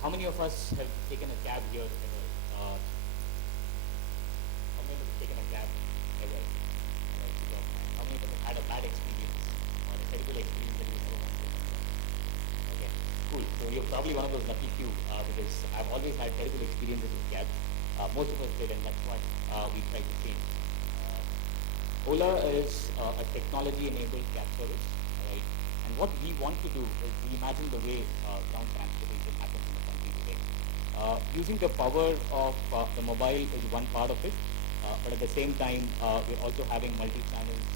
how many of us have taken a cab here ever? How many have taken a cab ever? How many of us have had a bad experience or a terrible experience that you never want to remember? Okay, cool. So you're probably one of those lucky few because I've always had terrible experiences with cabs. Most of us did, and that's what we try to change. Ola is a technology-enabled cab service, right? And what we want to do is reimagine the way ground transportation happens in the country today. Using the power of the mobile is one part of it, but at the same time, we're also having multi-channels,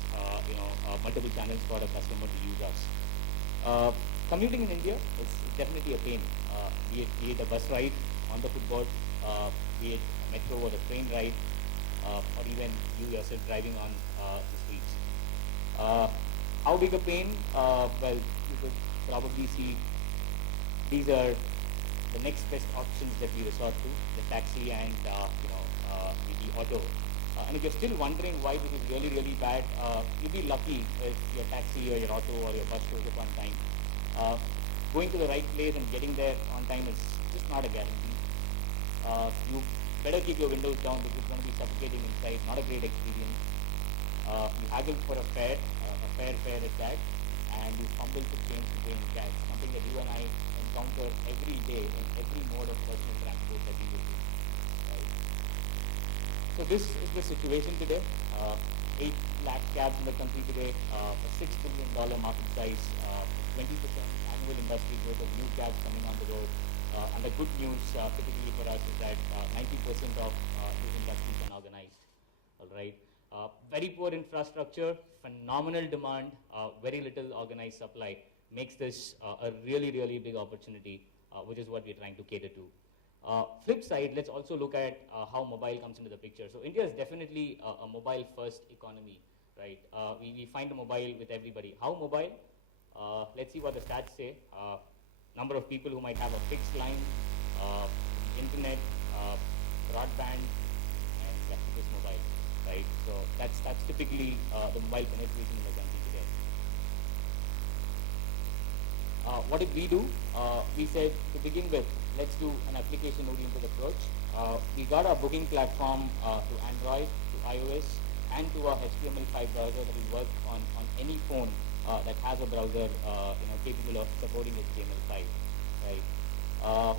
multiple channels for a customer to use us. Commuting in India is definitely a pain, be it a bus ride on the footboard, be it a metro or a train ride, or even you yourself driving on the streets. How big a pain? Well, you could probably see these are the next best options that we resort to, the taxi and the auto. And if you're still wondering why this is really, really bad, you'll be lucky if your taxi or your auto or your bus shows up on time. Going to the right place and getting there on time is just not a guarantee. You better keep your windows down because it's going to be suffocating inside, not a great experience. You haggle for a fair fare at that, and you fumble to change to paying cash, something that you and I encounter every day in every mode of personal transport that we use. Right? So this is the situation today. 8 lakh cabs in the country today, a $6 billion market size, 20% annual industry growth of new cabs coming on the road. And the good news typically for us is that 90% of this industry is unorganized. All right. Very poor infrastructure, phenomenal demand, very little organized supply makes this a really, really big opportunity, which is what we're trying to cater to. Flip side, let's also look at how mobile comes into the picture. So India is definitely a mobile-first economy, right? We find a mobile with everybody. How mobile? Let's see what the stats say. Number of people who might have a fixed line, internet, broadband, and this mobile, right? So that's typically the mobile penetration in the country today. What did we do? We said to begin with, let's do an application-oriented approach. We got our booking platform to Android, to iOS, and to our HTML5 browser that will work on any phone that has a browser capable of supporting HTML5. Right?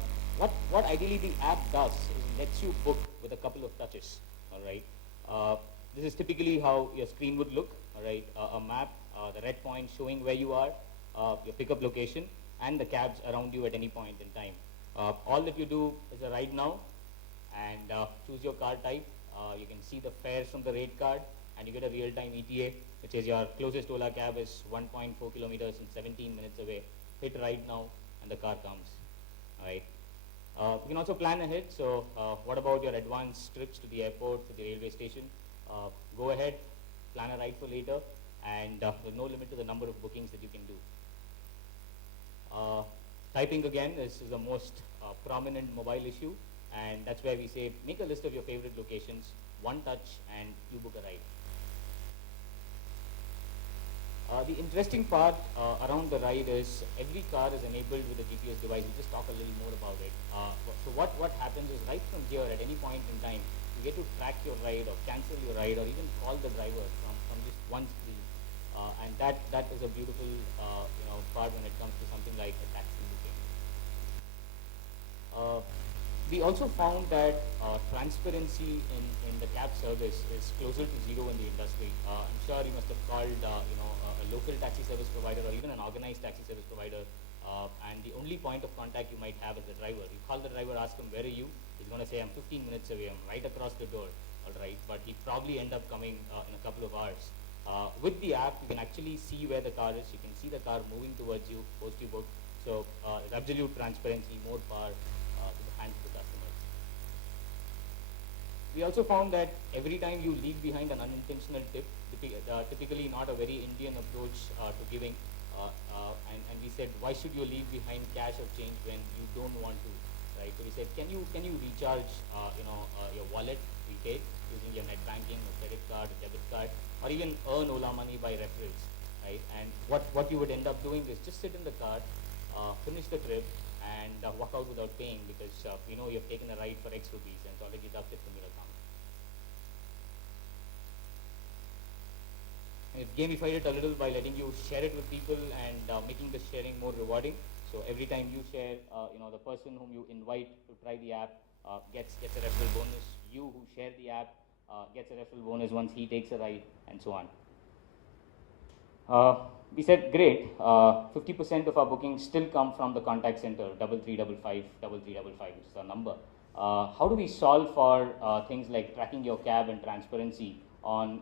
What ideally the app does is lets you book with a couple of touches. All right. This is typically how your screen would look. All right. A map, the red point showing where you are, your pickup location, and the cabs around you at any point in time. All that you do is a ride now, and choose your car type. You can see the fares from the rate card, and you get a real-time ETA, which is your closest Ola cab is 1.4 kilometers and 17 minutes away. Hit ride now, and the car comes. All right. You can also plan ahead. So what about your advanced trips to the airport, to the railway station? Go ahead, plan a ride for later, and there's no limit to the number of bookings that you can do. Typing again is the most prominent mobile issue, and that's where we say make a list of your favorite locations, one touch, and you book a ride. The interesting part around the ride is every car is enabled with a GPS device. We'll just talk a little more about it. So what happens is right from here at any point in time, you get to track your ride or cancel your ride or even call the driver from just one screen. And that is a beautiful part when it comes to something like a taxi booking. We also found that transparency in the cab service is closer to zero in the industry. I'm sure you must have called a local taxi service provider or even an organized taxi service provider, and the only point of contact you might have is the driver. You call the driver, ask him, where are you? He's going to say, I'm 15 minutes away, I'm right across the door, all right, but he probably end up coming in a couple of hours. With the app, you can actually see where the car is. You can see the car moving towards you post you book. So there's absolute transparency, more power to the hands of the customer. We also found that every time you leave behind an unintentional tip, typically not a very Indian approach to giving, and we said, why should you leave behind cash or change when you don't want to, right? So we said, can you recharge your wallet prepaid using your net banking, or credit card, or debit card, or even earn Ola money by referrals, right? And what you would end up doing is just sit in the car, finish the trip, and walk out without paying because we know you've taken a ride for X rupees and it's already deducted from your account. We've gamified it a little by letting you share it with people and making the sharing more rewarding. So every time you share, the person whom you invite to try the app gets a referral bonus. You who share the app gets a referral bonus once he takes a ride, and so on. We said, great, 50% of our bookings still come from the contact center, 3355, 3355, which is our number. How do we solve for things like tracking your cab and transparency on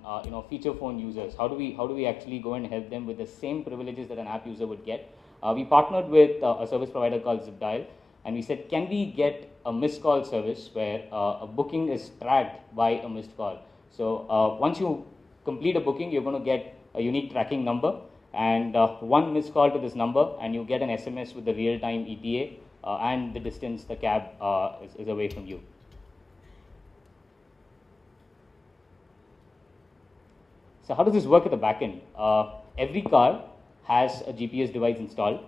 feature phone users? How do we actually go and help them with the same privileges that an app user would get? We partnered with a service provider called ZipDial, and we said, can we get a missed call service where a booking is tracked by a missed call? So once you complete a booking, you're going to get a unique tracking number, and one missed call to this number, and you get an SMS with the real-time ETA and the distance the cab is away from you. So how does this work at the back end? Every car has a GPS device installed.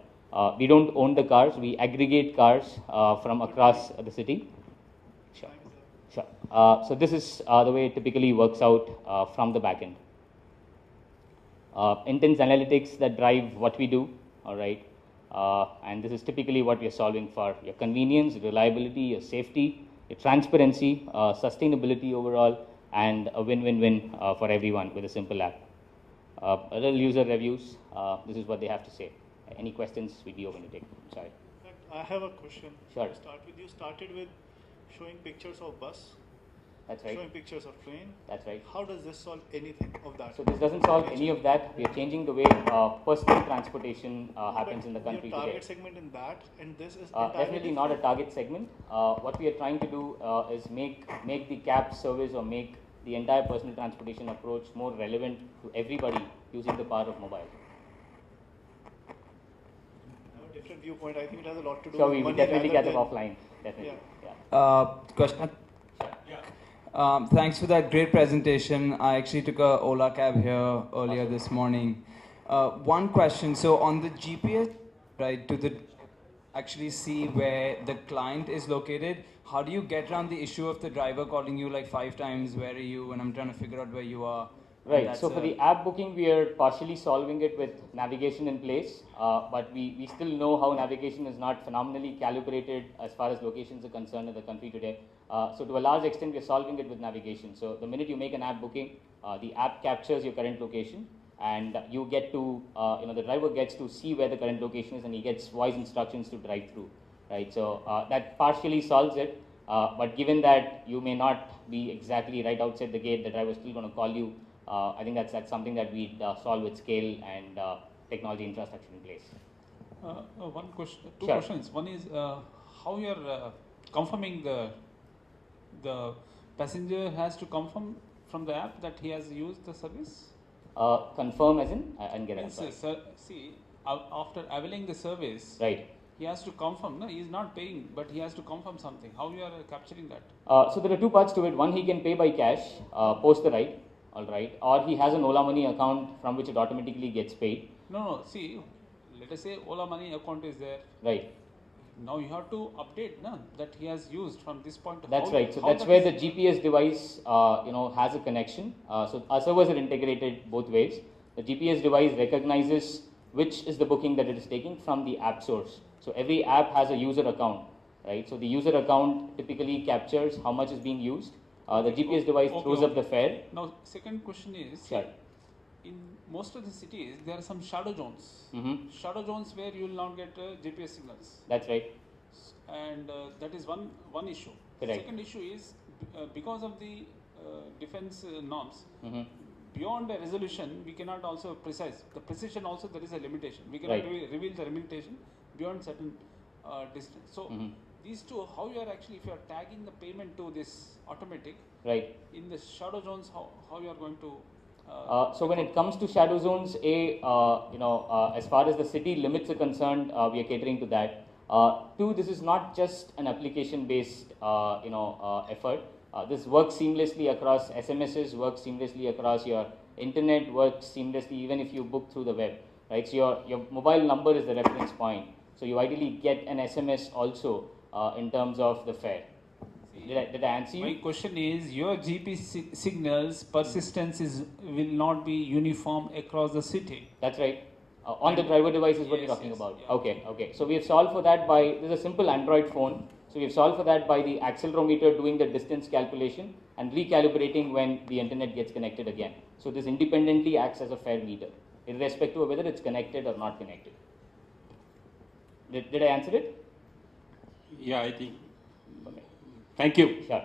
We don't own the cars. We aggregate cars from across the city. Sure. So this is the way it typically works out from the back end. Intense analytics that drive what we do, all right? And this is typically what we are solving for: your convenience, reliability, your safety, your transparency, sustainability overall, and a win-win-win for everyone with a simple app. A little user reviews. This is what they have to say. Any questions, we'd be open to take. Sorry. I have a question. Sure. You started with showing pictures of bus. That's right. Showing pictures of train. That's right. How does this solve anything of that? So this doesn't solve any of that. We are changing the way personal transportation happens in the country today. Target segment in that, and this is definitely not a target segment. What we are trying to do is make the cab service or make the entire personal transportation approach more relevant to everybody using the power of mobile. I have a different viewpoint. I think it has a lot to do So with we money definitely rather get them than- offline. Definitely. Yeah. Question. Thanks for that great presentation. I actually took a Ola cab here earlier this morning. One question. So on the GPS, right, actually see where the client is located, how do you get around the issue of the driver calling you like 5 times, where are you, and I'm trying to figure out where you are? Right. So for the app booking, we are partially solving it with navigation in place, but we still know how navigation is not phenomenally calibrated as far as locations are concerned in the country today. So to a large extent, we are solving it with navigation. So the minute you make an app booking, the app captures your current location, and you get to, the driver gets to see where the current location is, and he gets voice instructions to drive through. Right. So that partially solves it. But given that you may not be exactly right outside the gate, the driver is still going to call you. I think that's something that we solve with scale and technology infrastructure in place. One question, two Sure. questions. One is how you are confirming the passenger has to confirm from the app that he has used the service. Confirm as in? I didn't get Means, that. after availing the service, Right. he has to confirm. No, he is not paying, but he has to confirm something. How you are capturing that? So there are two parts to it. One, he can pay by cash, post the ride, all right, or he has an Ola Money account from which it automatically gets paid. No. See, let us say Ola Money account is there. Right. Now you have to update that he has used from this point. That's right. So that's where the GPS device, has a connection. So our servers are integrated both ways. The GPS device recognizes which is the booking that it is taking from the app source. So every app has a user account, right? So the user account typically captures how much is being used. The GPS device throws up the fare. Now, second question is, Sure. in most of the cities, there are some shadow zones. Mm-hmm. Shadow zones where you will not get GPS signals. That's right. And that is one issue. Correct. Second issue is, because of the defense norms, Mm-hmm. beyond a resolution, we cannot also precise. The precision also, there is a limitation. We cannot Right. reveal the limitation beyond certain distance. So, Mm-hmm. these two, how you are actually, if you are tagging the payment to this automatic, Right. in the shadow zones, how you are going to So when it comes to shadow zones, as far as the city limits are concerned, we are catering to that. Two, this is not just an application-based, effort. This works seamlessly across SMSs, works seamlessly across your internet, works seamlessly even if you book through the web, right? So your mobile number is the reference point. So you ideally get an SMS also in terms of the fare. Did I answer you? My question is, your signals persistence will not be uniform across the city. That's right. On the driver device is what you're talking about. Yeah. Okay. So we have solved for that by, this is a simple Android phone. So we have solved for that by the accelerometer doing the distance calculation and recalibrating when the internet gets connected again. So this independently acts as a fare meter, irrespective of whether it's connected or not connected. Did I answer it? Yeah, I think. Okay. Thank you. Sure.